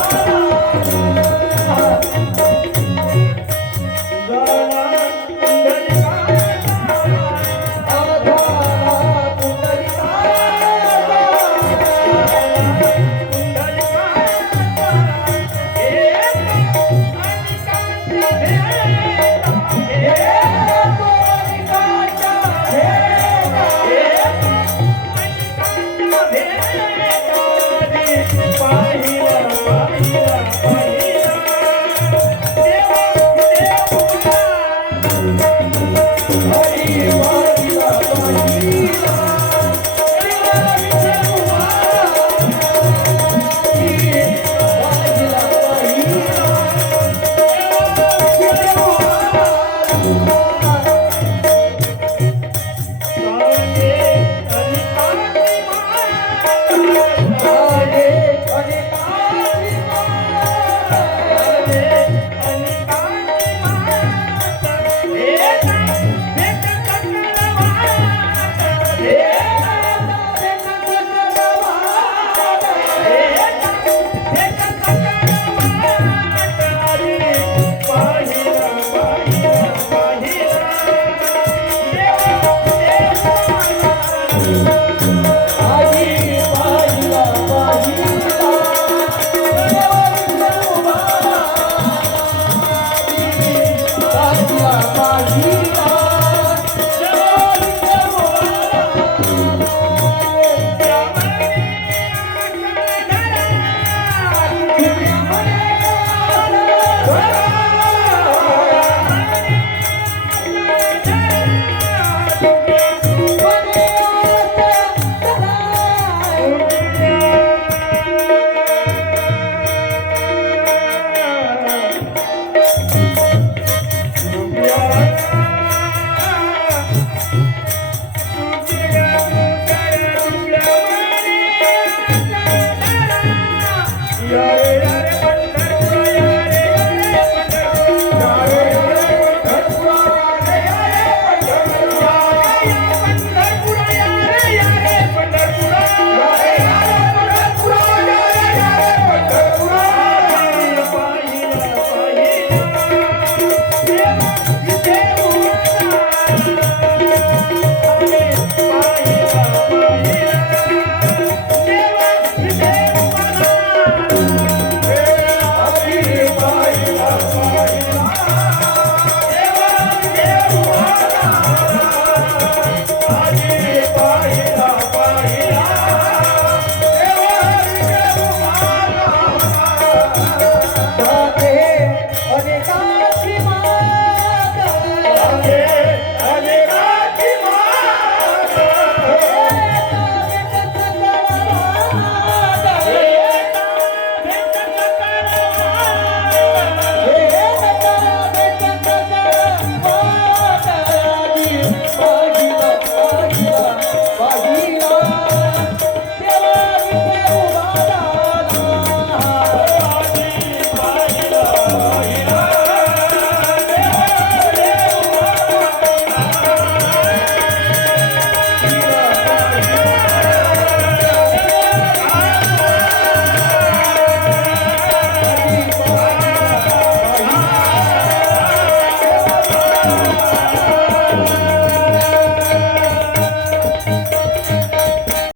Thank you. Bye, Hila. Bye, Hila. Bye, Hila. Thank you.